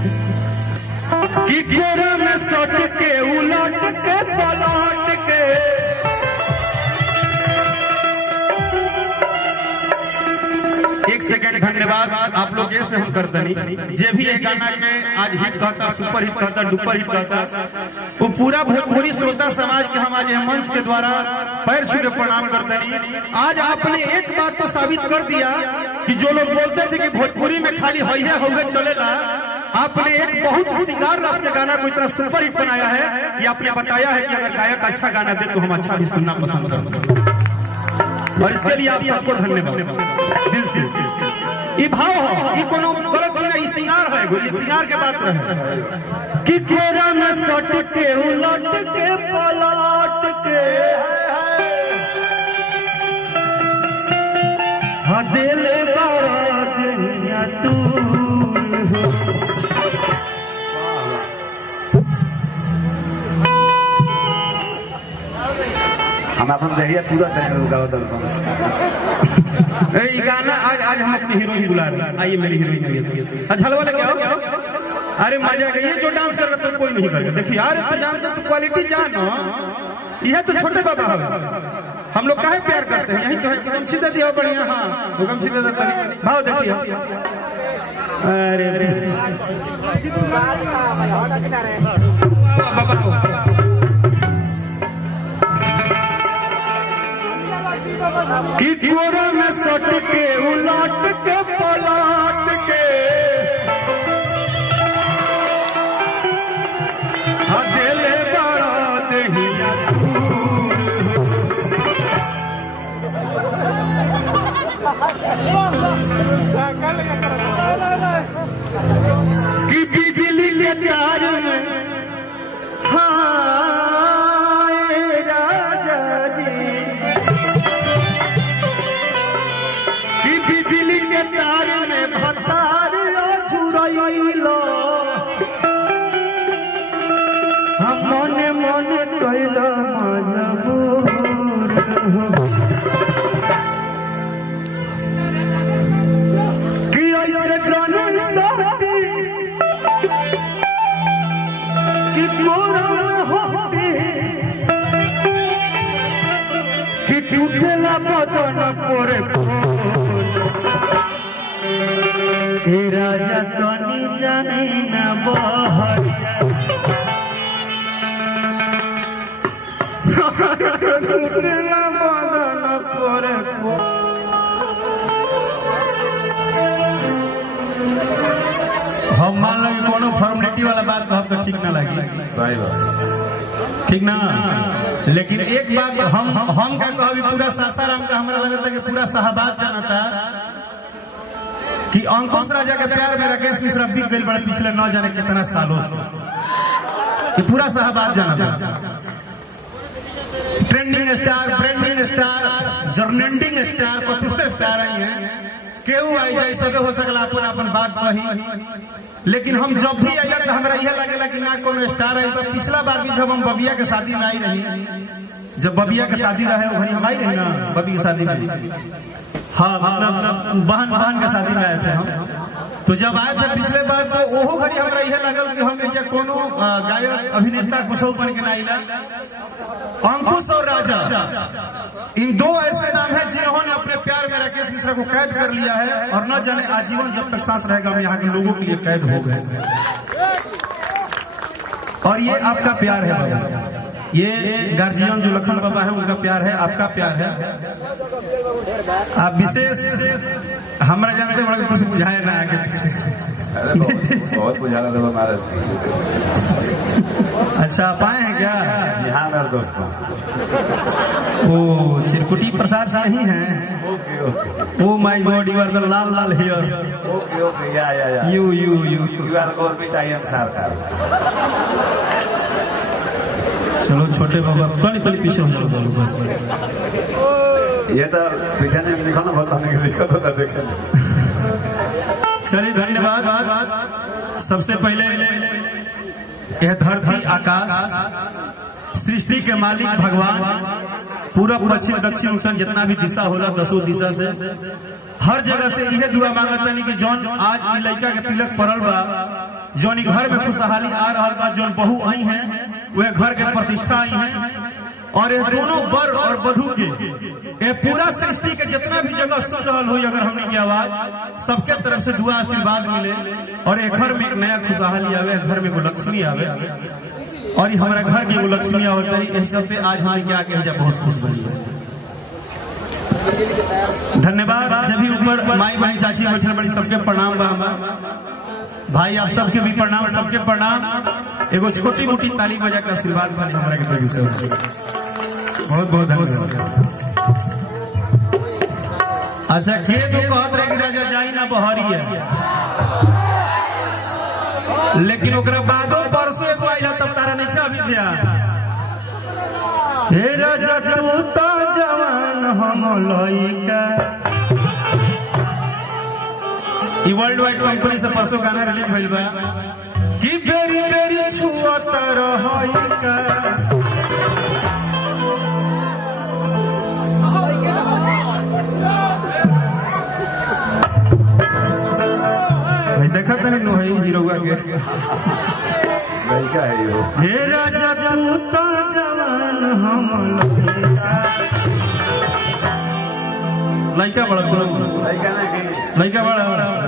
कि घेरा में सट के उलट के पलट के एक सेकंड धन्यवाद आप लोग ये से हम करते नहीं जे भी ये गाना के आज हिट करता सुपर हिट करता डुपर हिट करता वो पूरा भोजपुरी श्रोता समाज के हम आज मंच के द्वारा पैर छू के प्रणाम करते नहीं। आज आपने एक बात तो साबित कर दिया कि जो लोग बोलते थे कि भोजपुरी में खाली हइया होगे चलेगा, आपने एक बहुत सिंगार रस के गाना को इतना सुपर हिट बनाया है कि आपने बताया है कि अगर गायक अच्छा गाना दे तो हम अच्छा भी सुनना पसंद करते हैं और इसके लिए आप सबको धन्यवाद दिल से। ये भाव हो ये कोनो गलत नहीं, सिंगार है ये सिंगार के बात रहे कि घेरा में सट के उलट के पलट के दिल तू हम अपन दहिया पूरा गाना आज आज हम अपनी हीरोइन बुला रहे हैं। आइए मेरी हीरोइन अच्छा वाले क्या हो अरे मजा ये जो डांस कर रहा तो कोई नहीं करेगा। देखिए यार तो जानते तो क्वालिटी जान यह तो छोटे बाबा है हम लोग काहे प्यार करते हैं यही तो है हम सीधे दिया बढ़िया। हाँ हुक्म सीधे भाव देखिए अरे कि कोरा में सट के उलट के पलट के दिल बड़ा दहिया कि बिजली के तार में बिजली के तार में भतार छुड़ैलो हम मने मने कैला मजबूर कि ऐसे जान सकती कि कोरा होती कि टूटेला बदन पोरे राजा तनी जाने न बहरिया हम मान लो कोनो फॉर्मेलिटी वाला बात कहब तो ठीक ना लगी सही बात ठीक ना, लेकिन एक बात हम का कहबी पूरा सासाराम का हमरा लगता कि पूरा शाहबाद जानता कि अंकुश राजा के प्यार में राकेश मिश्रा बिक गई बड़े पिछले न जाने कितना सालों से कि पूरा शाहबाद जाना था। ट्रेंडिंग स्टार ब्रांडिंग स्टार जर्नेंडिंग स्टार कथुरे स्टार आई है केहू आई जाए सब हो सकला अपन अपन बात कही, लेकिन हम जब भी आइला तो हमरा यह लगेला कि ना कोनो स्टार आई। तो पिछला बार भी जब हम बबिया के शादी में आई रही, जब बबिया के शादी रहे वही हम आई रही ना बबी की शादी में, हाँ मतलब बहन के शादी में आए थे हम। तो जब आए थे पिछले बार तो ओहो घड़ी हमरा यह लगल कि हम क्या कोनो गायक अभिनेता कुछ बन के नाइला। अंकुश और राजा इन दो ऐसे नाम हैं जिन्होंने अपने प्यार में राकेश मिश्रा को कैद कर लिया है और न जाने आजीवन जब तक सांस रहेगा हम यहाँ के लोगों के लिए कैद हो गए। और ये आपका प्यार है बाबा, ये गार्जियन जो लखन बाबा है उनका प्यार है, आपका प्यार है। आप विशेष हमारा जानते बड़ा कुछ बुझाए ना आगे बहुत बुझाना था महाराज। अच्छा आप आए हैं क्या? यहाँ मेरे दोस्तों ओ चिरकुटी प्रसाद ही हैं। Oh my God you are the Lal Lal here. Okay okay या you are government I am सरकार। चलो छोटे बाबा तनी तनी पीछे हो जाओ बोलो बस। ये तो पीछे नहीं लिखा ना बताने के लिखा तो देखे। चलिए धन्यवाद। सबसे पहले यह धरती आकाश सृष्टि के मालिक भगवान पूरब पश्चिम दक्षिण उत्तर जितना भी दिशा होला 10 दिशा से हर जगह से यह दुआ मांगता नहीं कि जौन आज लड़का के तिलक पड़ल बा जोनी घर में खुशहाली आ रहा बा, जो बहू आई हैं वे घर के प्रतिष्ठा आई हैं, और ये दोनों वर और वधू के ये पूरा सृष्टि के जितना भी जगह सुन रहा हुई, अगर हमने की आवाज सबके तरफ से दुआ आशीर्वाद मिले, और एक घर में एक नया खुशहाली आवे, घर में लक्ष्मी आवे, और हमारा घर की लक्ष्मी आवत है। चलते आज हम क्या कहे बहुत खुश बनी है। धन्यवाद। जब भी ऊपर माई बहन चाची बैठे बड़ी सबके प्रणाम बा, भाई आप सबके भी प्रणाम, सबके प्रणाम। एगो छोटी मोटी ताली बजा के आशीर्वाद भाई हमारा के तरफ से बहुत बहुत धन्यवाद। अच्छा के तो कहत रहे कि राजा जाई ना बहरी है, लेकिन ओकरा बादो परसों एगो आइला तब तारा नहीं क्या अभी दिया। हे राजा तू तो जवान हम लइका, ई वर्ल्ड वाइड कंपनी से परसों गाना रिलीज भइल बा कि बेरी बेरी छुअत रहइका। भाई देखा तनी नो है हीरोवा के लड़का है यो। हे राजा तू तो जवान हम लइका, लइका बड़ा लड़का ना कि लइका बड़ा